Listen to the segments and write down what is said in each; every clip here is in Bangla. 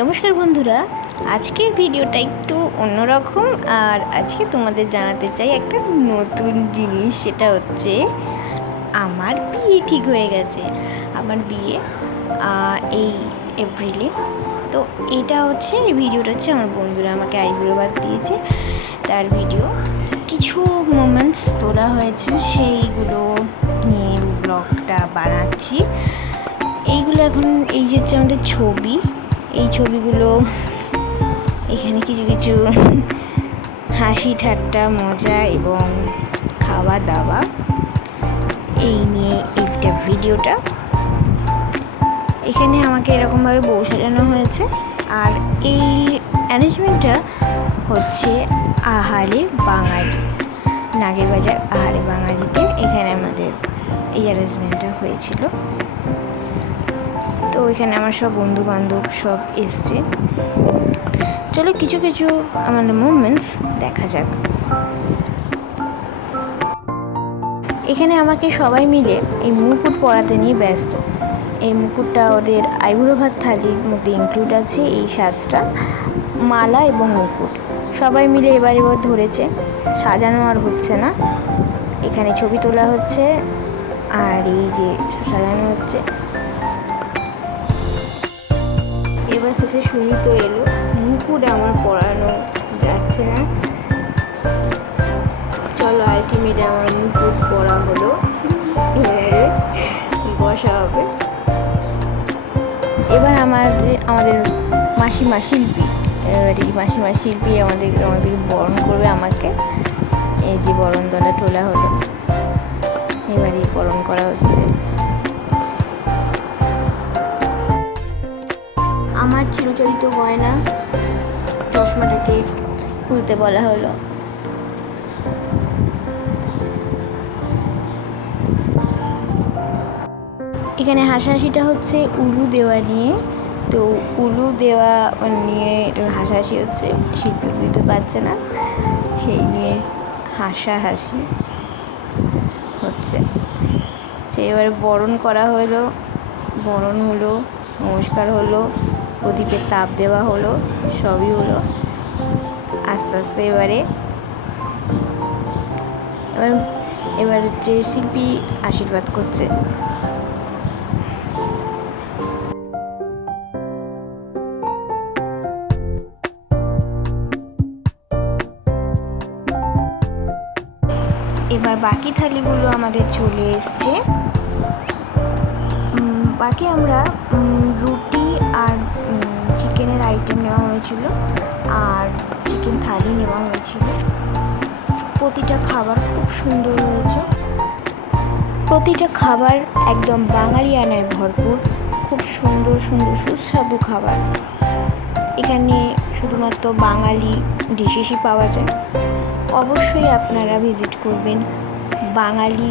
নমস্কার বন্ধুরা, আজকের ভিডিওটা একটু অন্যরকম। আর আজকে তোমাদের জানাতে চাই একটা নতুন জিনিস। সেটা হচ্ছে আমার বিয়ে ঠিক হয়ে গেছে। আমার বিয়ে এই এপ্রিলে। তো এটা হচ্ছে, এই ভিডিওটা হচ্ছে আমার বন্ধুরা আমাকে আইবুড়ো ভাত দিয়েছে, তার ভিডিও। কিছু মোমেন্টস তোলা হয়েছে, সেইগুলো নিয়ে ব্লগটা বানাচ্ছি। এইগুলো এখন এই যে হচ্ছে আমাদের ছবি, এই ছবিগুলো এখানে কিছু কিছু হাসি ঠাট্টা মজা এবং খাওয়া দাওয়া এই নিয়ে এইটা ভিডিওটা। এখানে আমাকে এরকমভাবে বউ সাজানো হয়েছে। আর এই অ্যারেঞ্জমেন্টটা হচ্ছে আহারে বাঙালি, নাগের বাজার আহারে বাঙালিতে এখানে আমাদের এই অ্যারেঞ্জমেন্টটা হয়েছিল। তো এখানে আমার সব বন্ধু বান্ধব সব এসছে। চলো কিছু কিছু আমাদের মুভমেন্টস দেখা যাক। এখানে আমাকে সবাই মিলে এই মুকুট পরাতে নিয়ে ব্যস্ত। এই মুকুটটা ওদের আইবুড়ো ভাত থালির মধ্যে ইনক্লুড আছে। এই সাজটা মালা এবং মুকুট সবাই মিলে এবার ধরেছে, সাজানো আর হচ্ছে না। এখানে ছবি তোলা হচ্ছে আর এই যে সাজানো হচ্ছে। এবার শেষে সুমিত এলো, মুকুট আমার পরানো যাচ্ছে না। চলো আলটিমেটে আমার মুকুট পরা হলো, বসা হবে। এবার আমাদের মাসিমা শিল্পী, এবার এই মাসিমা শিল্পী আমাদের বরণ করবে আমাকে। এই যে বরণ দলা টোলা হলো, এবার এই বরণ করা হচ্ছে। আমার চিরচরিত গয়না চশমাটাকে খুলতে বলা হলো। এখানে হাসাহাসিটা হচ্ছে উলু দেওয়া নিয়ে। তো উলু দেওয়া নিয়ে একটু হাসাহাসি হচ্ছে, শিল্পী দিতে পারছে না, সেই নিয়ে হাসাহাসি হচ্ছে। সে এবারে বরণ করা হলো, বরণ হলো, নমস্কার হলো, প্রদীপের তাপ দেওয়া হলো, সবই হলো। আস্তে আস্তে এবার হচ্ছে শিল্পী আশীর্বাদ করছে। এবার বাকি থালিগুলো আমাদের চলে এসছে। বাকি আমরা রুটি আর চিকেনের আইটেম নেওয়া হয়েছিল, আর চিকেন থালি নেওয়া হয়েছিল। প্রতিটা খাবার খুব সুন্দর হয়েছে, প্রতিটা খাবার একদম বাঙালিয়ানায় ভরপুর, খুব সুন্দর সুন্দর সুস্বাদু খাবার। এখানে শুধুমাত্র বাঙালি ডিশেসই পাওয়া যায়। অবশ্যই আপনারা ভিজিট করবেন বাঙালি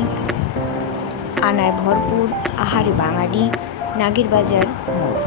আনায় ভরপুর আহারে বাঙালি, নাগের বাজার মোড়।